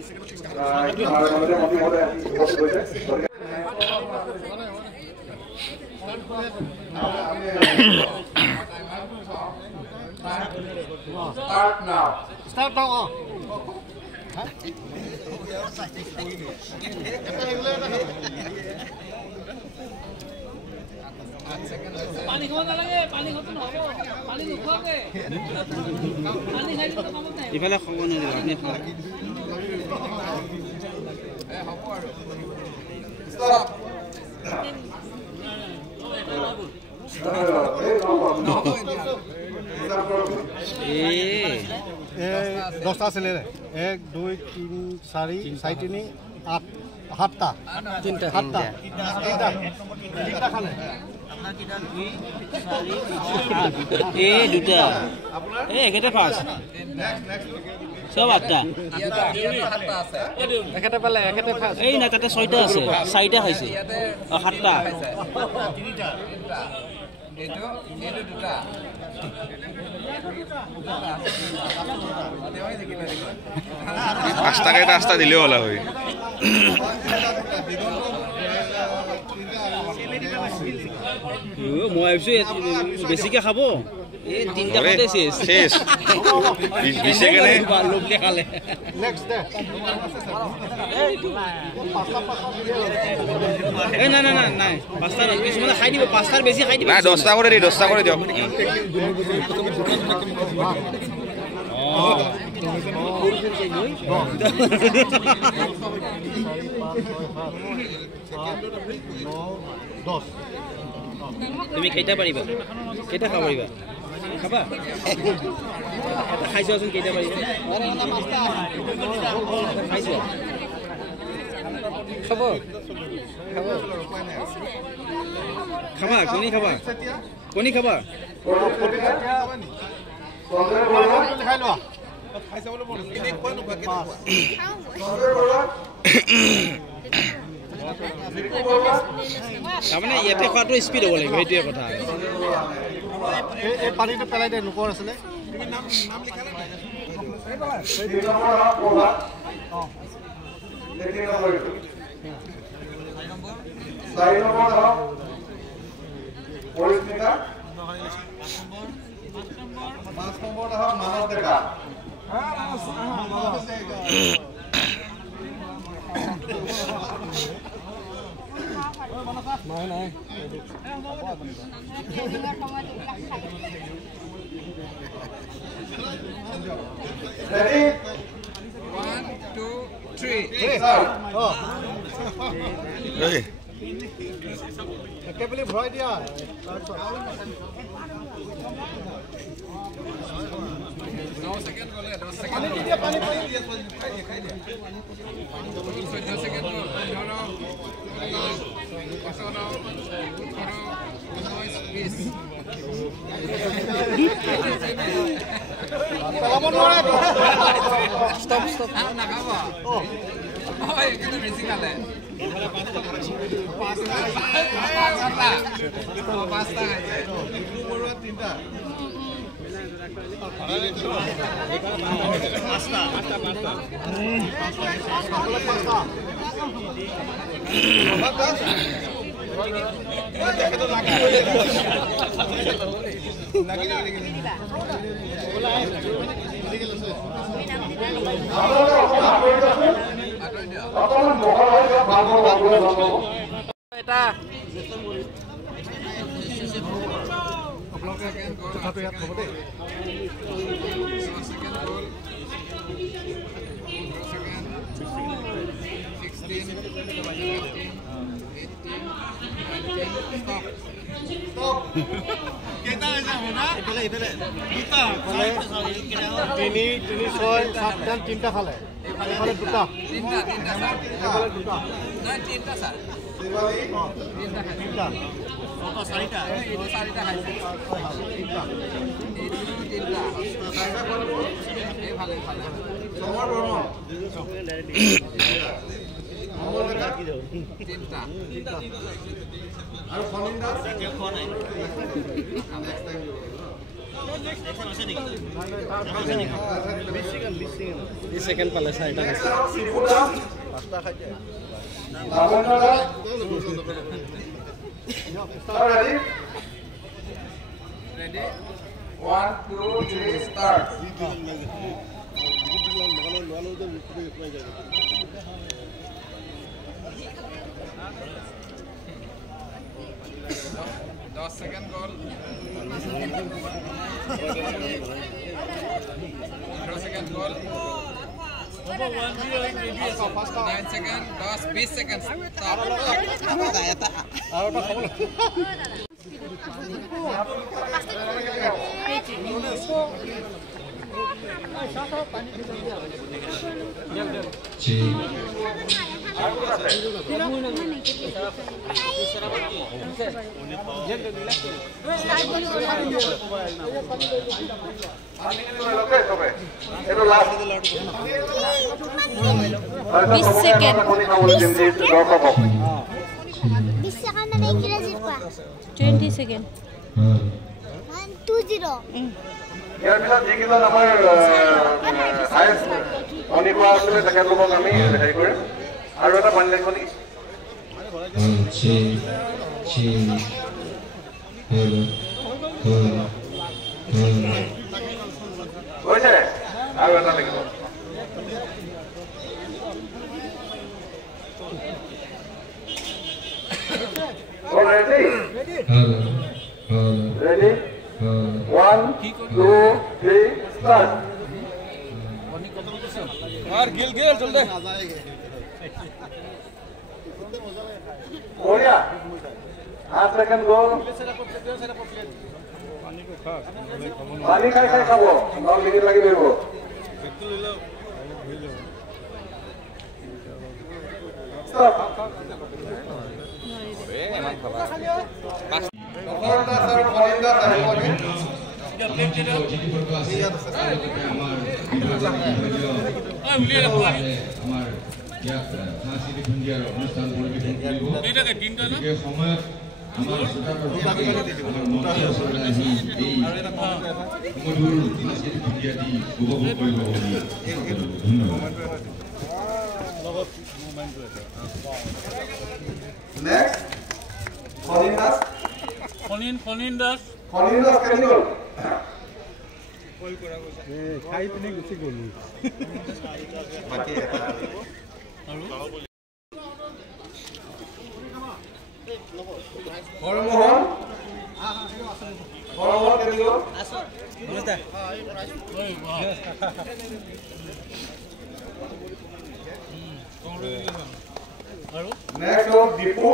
Start now. पानी खाओ ना लगे पानी खाओ तो ना हो पानी खाओ के पानी खाई तो काम नहीं इफाले खाओ ना আপনি খাও Stop. দহটা আছে লে 1 2 3 4 4 3 8 7টা তিনটা খালে আপনার কিটা 2 4 এ দুটা এ একেটা পাঁচ সব আটটা সাতটা আছে একেটা পালে একেটা পাঁচ এই না তাতে ছয়টা আছে চাৰিটা খাইছে সাতটা তিনিটা এটো দুটা পাঁচটা কেইটা ৰাস্তা দিলেও হলা হয় মই ভাবিছো বেছিকে খাব এই তিনটা খাতে শেষ বিশে কেনে লোক দেখালে নেক্সট ডে এই না পাঁচটা কিছুমানে খাই দিব পাঁচটাৰ বেছি খাই দিব না 10টা কৰে দিও 10টা কৰে দিও তুমি কেইটা পাৰিবা কেইটা খাব পাৰিবা খাবা খাইছোৱাচোন কেইটা পাৰিবা খাইছো খাব খাবা কণী খাবা খাই লোৱা তাৰমানে ইয়াতে খোৱাটো স্পীড হ'ব লাগিব সেইটোৱে কথা এই পানীটো পেলাই দে নোকৰ আছিলে নাই ready 1 2 3 এই কেবলি ভৰাই দিয়া Stop. Oh, kita mesti kalah. Pasta aja. Umur tinta. তিনটা খালে দুটা সেকেন্ড পালে চাৰিটা Ready? 1, 2, 3, start. 10 second goal. 0 second goal. 9 second, 10, 20 seconds. Stop. আৰু এটা পানী লাগিব নেকি হৈছে আৰু এটা লাগিব ready 1 2 3 start और गिल गिल जल्दी Korea 8 second goal পানী খাই খাই খাব নল মিনিট লাগি ধৰিব stop next Colin Das Kendall খাই পিনে গুচি গ'লো Hormon Kendall next of Dipu